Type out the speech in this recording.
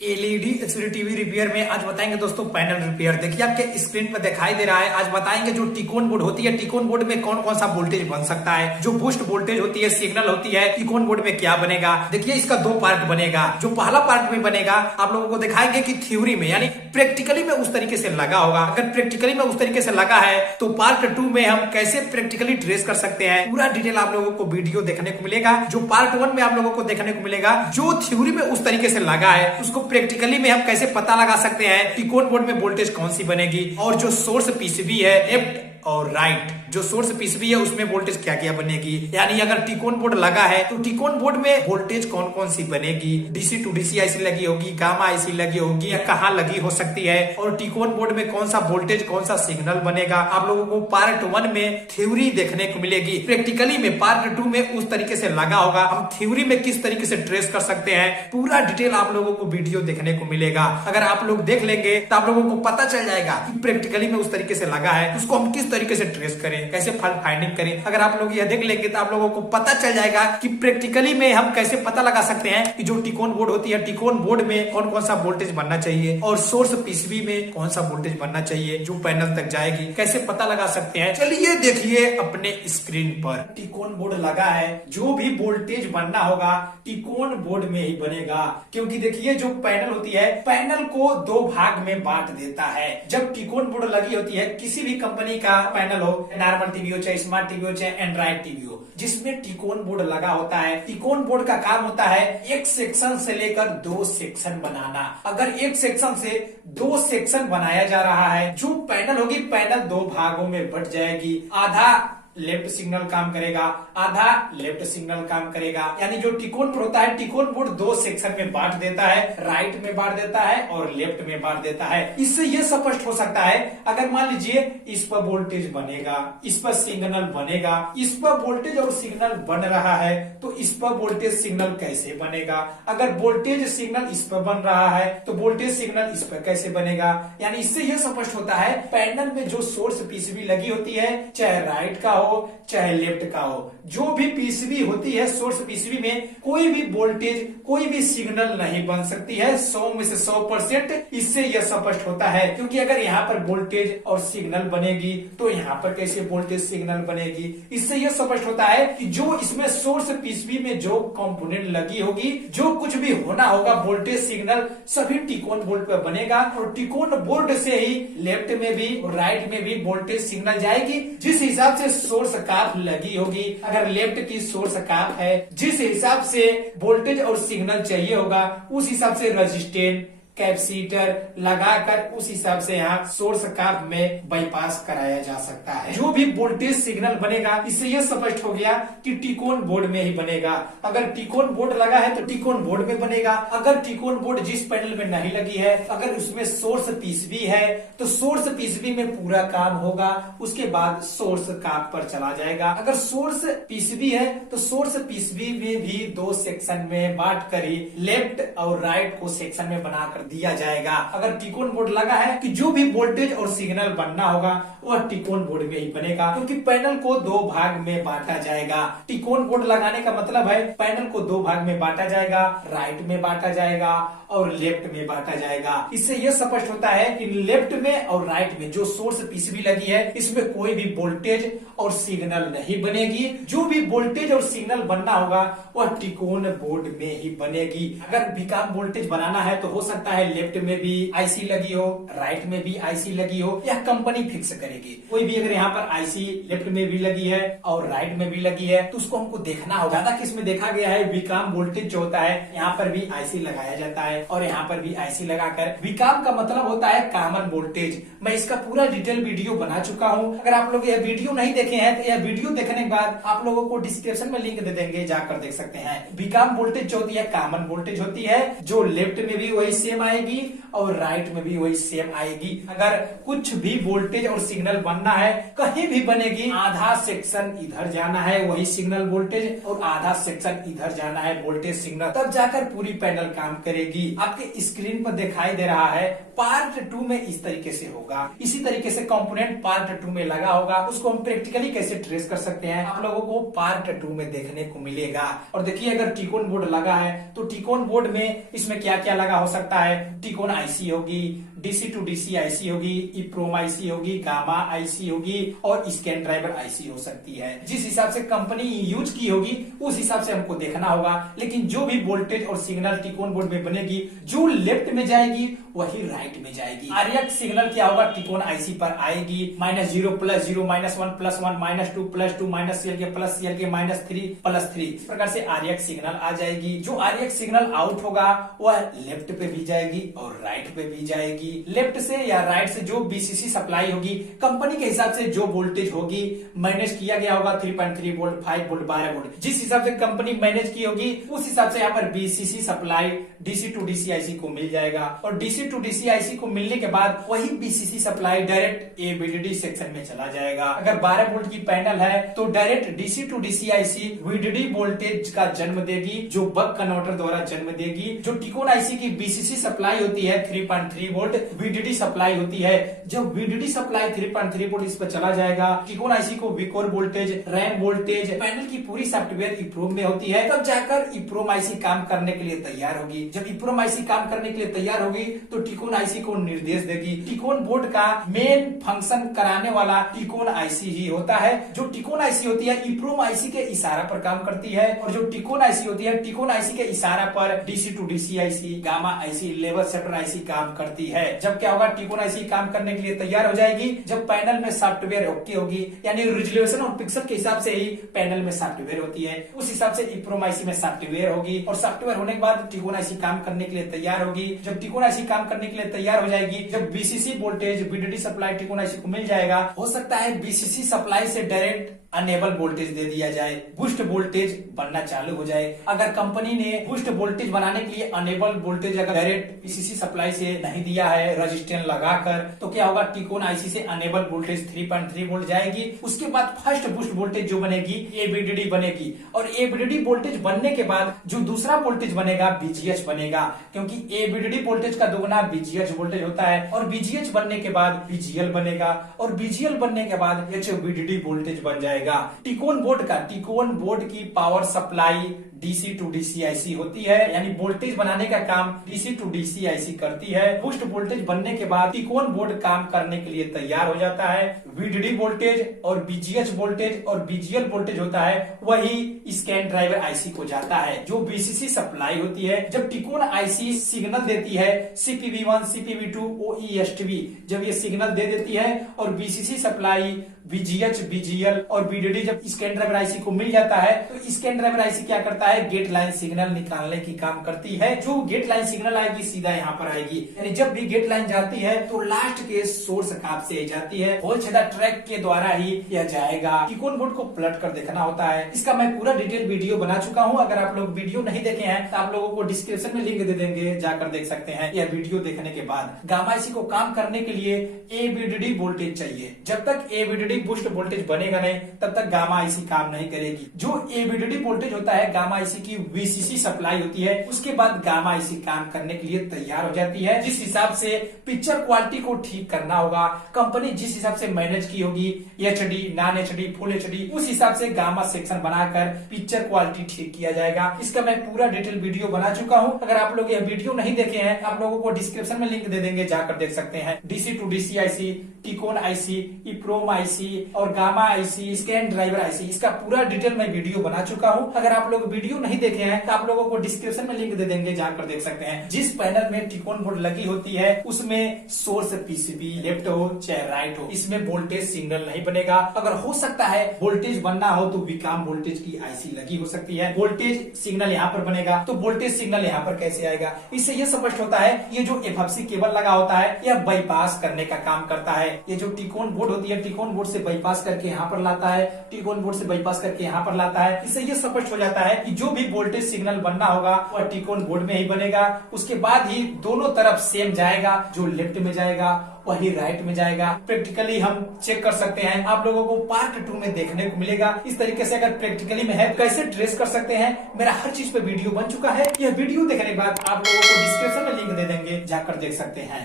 LED LCD TV repair में आज बताएंगे दोस्तों पैनल रिपेयर। देखिए आपके स्क्रीन पर दिखाई दे रहा है। आज बताएंगे जो टिकोन बोर्ड होती है, टिकोन बोर्ड में कौन कौन सा वोल्टेज बन सकता है, जो बूस्ट वोल्टेज होती है, सिग्नल होती है, टिकोन बोर्ड में क्या बनेगा। देखिए इसका दो पार्ट बनेगा। जो पहला पार्ट में बनेगा आप लोगों को दिखाएंगे कि थ्योरी में यानी प्रैक्टिकली में उस तरीके से लगा होगा। अगर प्रैक्टिकली में उस तरीके से लगा है तो पार्ट 2 में हम कैसे प्रैक्टिकली ट्रेस कर सकते हैं, पूरा डिटेल आप लोगों को वीडियो देखने को मिलेगा। जो पार्ट 1 में आप लोगों को देखने को मिलेगा, जो थ्योरी में उस तरीके से लगा है उसको प्रैक्टिकली में हम कैसे पता लगा सकते हैं, टिकोन बोर्ड में वोल्टेज कौन सी बनेगी, और जो सोर्स पीसीबी है लेफ्ट और राइट, जो सोर्स पीसीबी है उसमें वोल्टेज क्या क्या बनेगी। यानी अगर टिकोन बोर्ड लगा है तो टिकोन बोर्ड में वोल्टेज कौन कौन सी बनेगी, डीसी टू डीसी आईसी लगी होगी, गामा आईसी लगी होगी, या कहाँ लगी हो सकती है, और टिकोन बोर्ड में कौन सा वोल्टेज कौन सा सिग्नल बनेगा। आप लोगों को पार्ट 1 में थ्योरी देखने को मिलेगी। प्रैक्टिकली में पार्ट 2 में उस तरीके से लगा होगा, हम थ्योरी में किस तरीके से ट्रेस कर सकते हैं, पूरा डिटेल आप लोगों को वीडियो देखने को मिलेगा। अगर आप लोग देख लेंगे तो आप लोगों को पता चल जाएगा कि प्रैक्टिकली में उस तरीके से लगा है, उसको हम किस तरीके से ट्रेस करें, कैसे फॉल्ट फाइंडिंग करें। अगर आप लोग यह देख लेंगे तो आप लोगों को पता चल जाएगा कि प्रैक्टिकली में हम कैसे पता लगा सकते हैं कि जो टिकोन बोर्ड होती है, टिकोन बोर्ड में कौन कौन सा वोल्टेज बनना चाहिए, और सोर्स पीसीबी में कौन सा वोल्टेज बनना चाहिए जो पैनल तक जाएगी, कैसे पता लगा सकते हैं। चलिए देखिए अपने स्क्रीन पर टिकोन बोर्ड लगा है, जो भी वोल्टेज बनना होगा टिकोन बोर्ड में ही बनेगा। क्योंकि देखिए जो पैनल होती है, पैनल को दो भाग में बांट देता है। जब टिकोन बोर्ड लगी होती है, किसी भी कंपनी का पैनल हो, नॉर्मल टीवी हो, चाहे स्मार्ट टीवी हो, चाहे एंड्रॉइड टीवी हो, जिसमें टिकोन बोर्ड लगा होता है, टिकोन बोर्ड का काम होता है एक सेक्शन से लेकर 2 सेक्शन बनाना। अगर एक सेक्शन से 2 सेक्शन बनाया जा रहा है, जो पैनल होगी, पैनल 2 भागों में बट जाएगी। आधा लेफ्ट सिग्नल काम करेगा, आधा लेफ्ट सिग्नल काम करेगा। यानी जो टिकोन बोर्ड होता है, टिकोन बोर्ड 2 सेक्शन में बांट देता है, राइट में बांट देता है और लेफ्ट में बांट देता है। इससे यह स्पष्ट हो सकता है, अगर मान लीजिए इस पर वोल्टेज बनेगा, इस पर सिग्नल बनेगा, इस पर वोल्टेज और सिग्नल बन रहा है, तो इस पर वोल्टेज सिग्नल कैसे बनेगा। अगर वोल्टेज सिग्नल इस पर बन रहा है तो वोल्टेज सिग्नल इस पर कैसे बनेगा। यानी इससे यह स्पष्ट होता है, पैनल में जो सोर्स पीसीबी लगी होती है, चाहे राइट का हो चाहे लेफ्ट का हो, जो भी पीसीबी होती है, सोर्स पीसीबी में कोई भी वोल्टेज, कोई भी सिग्नल नहीं बन सकती है 100 में से 100%। इससे यह स्पष्ट होता है, क्योंकि अगर यहाँ पर वोल्टेज और सिग्नल बनेगी तो यहाँ पर कैसे वोल्टेज सिग्नल बनेगी। इससे यह स्पष्ट होता है कि जो इसमें सोर्स पीसीबी में जो कंपोनेंट लगी होगी, जो कुछ भी होना होगा, वोल्टेज सिग्नल सभी टिकोन बोर्ड पर बनेगा, और टिकोन बोर्ड से ही लेफ्ट में भी और राइट में भी वोल्टेज सिग्नल जाएगी। जिस हिसाब से सोर्स काफ लगी होगी, अगर लेफ्ट की सोर्स काफ है, जिस हिसाब से वोल्टेज और सिग्नल चाहिए होगा, उस हिसाब से रेजिस्टेंस कैपेसिटर लगाकर उस हिसाब से यहाँ सोर्स काफ में बाईपास कराया जा सकता है। जो भी वोल्टेज सिग्नल बनेगा, इससे यह स्पष्ट हो गया कि टिकोन बोर्ड में ही बनेगा। अगर टिकोन बोर्ड लगा है तो टिकोन बोर्ड में बनेगा। अगर टिकोन बोर्ड जिस पैनल में नहीं लगी है, अगर उसमें सोर्स पीसीबी है तो सोर्स पीसीबी में पूरा काम होगा, उसके बाद सोर्स काफ पर चला जाएगा। अगर सोर्स पीसीबी है तो सोर्स पीसीबी में भी 2 सेक्शन में बांट कर ही लेफ्ट और राइट को सेक्शन में बनाकर दिया जाएगा। अगर टिकोन बोर्ड लगा है कि जो भी वोल्टेज और सिग्नल बनना होगा वह टिकोन बोर्ड में ही बनेगा, क्योंकि पैनल को 2 भाग में बांटा जाएगा। टिकोन बोर्ड लगाने का मतलब है पैनल को 2 भाग में बांटा जाएगा, राइट में बांटा जाएगा और लेफ्ट में बांटा जाएगा। इससे यह स्पष्ट होता है कि लेफ्ट में और राइट में जो सोर्स पीसीबी लगी है, इसमें कोई भी वोल्टेज और सिग्नल नहीं बनेगी। जो भी वोल्टेज और सिग्नल बनना होगा वह टिकोन बोर्ड में ही बनेगी। अगर बीकॉम वोल्टेज बनाना है तो हो सकता है लेफ्ट में भी आईसी लगी हो, राइट में भी आईसी लगी हो, यह कंपनी फिक्स करेगी। कोई भी अगर यहाँ पर आईसी लेफ्ट में भी लगी है और राइट में भी लगी है तो उसको हमको देखना होगा। ज्यादा किस में देखा गया है, बीकॉम वोल्टेज जो होता है, यहाँ पर भी आईसी लगाया जाता है और यहाँ पर भी आईसी लगाकर, बीकॉम का मतलब होता है कॉमन वोल्टेज। मैं इसका पूरा डिटेल वीडियो बना चुका हूँ। अगर आप लोग यह वीडियो नहीं देखे हैं तो यह वीडियो देखने के बाद आप लोगों को डिस्क्रिप्शन में लिंक दे देंगे, जाकर देख सकते हैं। बीकॉम वोल्टेज जो होती है कॉमन वोल्टेज होती है, जो लेफ्ट में भी वही सेम आएगी और राइट में भी वही सेम आएगी। अगर कुछ भी वोल्टेज और सिग्नल बनना है कहीं भी बनेगी, आधा सेक्शन इधर जाना है वही सिग्नल वोल्टेज और आधा सेक्शन इधर जाना है वोल्टेज सिग्नल, तब जाकर पूरी पैनल काम करेगी। आपके स्क्रीन पर दिखाई दे रहा है पार्ट 2 में इस तरीके से होगा। इसी तरीके से कंपोनेंट पार्ट 2 में लगा होगा, उसको हम प्रैक्टिकली कैसे ट्रेस कर सकते हैं आप लोगों को पार्ट 2 में देखने को मिलेगा। और देखिए अगर टिकोन बोर्ड लगा है तो टिकोन बोर्ड में इसमें क्या क्या लगा हो सकता है। टिकोन आईसी होगी, डीसी टू डीसी आईसी होगी, इप्रोम आईसी होगी, गामा आईसी होगी और स्कैन ड्राइवर आईसी हो सकती है। जिस हिसाब से कंपनी यूज की होगी उस हिसाब से हमको देखना होगा। लेकिन जो भी वोल्टेज और सिग्नल टिकोन बोर्ड में बनेगी, जो लेफ्ट में जाएगी वही राइट में जाएगी। आरएक्स सिग्नल क्या होगा, टिकोन आईसी पर आएगी -0 + 0 -1 + 1 -2 + 2 -CL के +CL के -3 + 3 इस प्रकार से आरएक्स सिग्नल आ जाएगी। जो आरएक्स सिग्नल आउट होगा वह लेफ्ट पे भी जाएगी और राइट पे भी जाएगी। लेफ्ट से या राइट से जो बीसीसी सप्लाई होगी कंपनी के हिसाब से जो वोल्टेज होगी मैनेज किया गया होगा 3.3 वोल्ट, 5 वोल्ट, 12 वोल्ट, जिस हिसाब से कंपनी मैनेज की होगी उस हिसाब से यहाँ पर BCC supply DC to DC IC को मिल जाएगा। और डीसी टू डीसी आईसी को मिलने के बाद वही बीसीसी सप्लाई डायरेक्ट एबीडीडी सेक्शन में चला जाएगा। अगर 12 वोल्ट की पैनल है तो direct DC to DC IC VDD voltage का जन्म देगी, जो बक कन्वर्टर द्वारा जन्म देगी। जो टिकोन आईसी की बीसीसी सप्लाई होती है 3.3 वोल्ट वीडीडी सप्लाई होती है। जब वीडीडी सप्लाई 3.3 वोल्ट इस पर चला जाएगा, टिकोन आईसी को विकोर वोल्टेज, रैम वोल्टेज, पैनल की पूरी सॉफ्टवेयर इप्रोम में होती है, तब जाकर इप्रोम आईसी काम करने के लिए तैयार होगी। जब इप्रोम आईसी काम करने के लिए तैयार होगी तो टिकोन आईसी को निर्देश देगी। टिकोन बोर्ड का मेन फंक्शन कराने वाला टिकोन आईसी ही होता है। जो टिकोन आईसी होती है इप्रोम आईसी के इशारा पर काम करती है और जो टिकोन आईसी होती है टिकोन आईसी के इशारा पर DC to DC IC, gamma IC, level shifter IC काम करती है। जब क्या होगा, टिकोन आईसी काम करने के लिए तैयार हो जाएगी जब पैनल में सॉफ्टवेयर ओके होगी, यानी रिजोल्यूशन और पिक्सल के हिसाब से ही पैनल में सॉफ्टवेयर होती है, उस हिसाब से इप्रोम आईसी में सॉफ्टवेयर होगी। और सॉफ्टवेयर होने के बाद टिकोन आईसी काम करने के लिए तैयार होगी। जब टिकोन आईसी काम करने के लिए तैयार हो जाएगी, जब VCC voltage VDD supply TCON IC को मिल जाएगा, हो सकता है बीसीसी सप्लाई से डायरेक्ट अनेबल वोल्टेज दे दिया जाए, बूस्ट वोल्टेज बनना चालू हो जाए। अगर कंपनी ने बूस्ट वोल्टेज बनाने के लिए अनेबल वोल्टेज अगर डायरेक्ट बीसीसी सप्लाई से नहीं दिया है रेजिस्टेंस लगाकर, तो क्या होगा, टिकोन आईसी से अनेबल वोल्टेज 3.3 वोल्ट जाएगी। उसके बाद फर्स्ट बूस्ट वोल्टेज जो बनेगी एबीडीडी बनेगी और एबीडीडी वोल्टेज बनने के बाद जो दूसरा वोल्टेज बनेगा बीजीएच बनेगा, क्योंकि एबीडीडी वोल्टेज का दोगुना बीजीएच वोल्टेज होता है। और बीजीएच बनने के बाद बीजीएल बनेगा और बीजीएल बनने के बाद एचवीडीडी वोल्टेज बन जाएगा। टिकोन बोर्ड की power supply DC to DC IC होती है, यानी वोल्टेज बनाने का काम डीसी टू डीसी आईसी करती है। बूस्ट वोल्टेज बनने के बाद टिकोन बोर्ड काम करने के लिए तैयार हो जाता है। वीडीडी वोल्टेज और बीजीएच वोल्टेज और बीजीएल वोल्टेज होता है वही स्कैन ड्राइवर आईसी को जाता है। जो बीसीसी सप्लाई होती है, जब टिकोन आईसी सिग्नल देती है CPV1, CPV2, OESTB, जब ये सिग्नल दे देती है और बीसीसी सप्लाई बीजीएच, बीजीएल और बीडीडी जब स्कैन ड्राइवर आईसी को मिल जाता है, तो स्कैन ड्राइवर आईसी क्या करता है, गेट लाइन सिग्नल निकालने की काम करती है। जो गेट लाइन सिग्नल आएगी सीधा यहाँ पर आएगी, यानी जब भी गेट लाइन जाती है तो लास्ट के सोर्स काप से जाती है, होल छेदा ट्रैक के द्वारा ही यह जाएगा। टिकोन बोर्ड को पलट कर देखना होता है। इसका मैं पूरा डिटेल वीडियो बना चुका हूँ। अगर आप लोग वीडियो नहीं देखे हैं तो आप लोगों को डिस्क्रिप्शन में लिंक दे देंगे, जाकर देख सकते हैं। यह वीडियो देखने के बाद गामा आईसी को काम करने के लिए एबीडीडी वोल्टेज चाहिए। जब तक एबीडीडी बूस्ट वोल्टेज बनेगा नहीं तब तक गामा आईसी काम नहीं करेगी। जो एबीडीडी वोल्टेज होता है गामा आईसी की वीसीसी सप्लाई होती है, उसके बाद गामा आईसी काम करने के लिए तैयार हो जाती है। जिस हिसाब से पिक्चर क्वालिटी को ठीक करना होगा, कंपनी जिस हिसाब से मैनेज की होगी HD, non HD, full HD, उस हिसाब से गामा सेक्शन बनाकर पिक्चर क्वालिटी ठीक किया जाएगा। इसका मैं पूरा डिटेल वीडियो बना चुका हूँ। अगर आप लोग यह वीडियो नहीं देखे हैं आप लोगों को डिस्क्रिप्शन में लिंक दे देंगे, जाकर देख सकते हैं। DC to DC IC, TCON IC, EEPROM IC और gamma IC, scan driver IC, इसका पूरा डिटेल मैं वीडियो बना चुका हूं। अगर आप लोग वीडियो नहीं देखे हैं तो आप लोगों को डिस्क्रिप्शन में लिंक दे देंगे, जाकर देख सकते हैं। जिस पैनल में टिकोन बोर्ड लगी होती है उसमें सोर्स पीसीबी लेफ्ट हो चाहे राइट हो, इसमें वोल्टेज सिग्नल नहीं बनेगा। अगर हो सकता है वोल्टेज बनना हो तो विकाम वोल्टेज की आईसी लगी हो सकती है, वोल्टेज सिग्नल यहाँ पर बनेगा तो वोल्टेज सिग्नल यहाँ पर कैसे आएगा। इससे यह स्पष्ट होता है ये जो एफएफसी केबल लगा होता है यह बाईपास करने का काम करता है। ये जो टिकोन बोर्ड होती है टिकोन बोर्ड से बाईपास करके यहाँ पर लाता है, टिकोन बोर्ड से बाईपास करके यहाँ पर लाता है। इससे यह स्पष्ट हो जाता है कि जो भी वोल्टेज सिग्नल बनना होगा वह टिकोन बोर्ड में ही बनेगा। उसके बाद ही दोनों तरफ सेम जाएगा, जो लेफ्ट में जाएगा वही राइट में जाएगा। प्रैक्टिकली हम चेक कर सकते हैं, आप लोगों को पार्ट 2 में देखने को मिलेगा। इस तरीके से अगर प्रैक्टिकली में है कैसे ट्रेस कर सकते हैं, मेरा हर चीज पे वीडियो बन चुका है। यह वीडियो देखने के बाद आप लोगों को डिस्क्रिप्शन में लिंक दे देंगे, जाकर देख सकते हैं।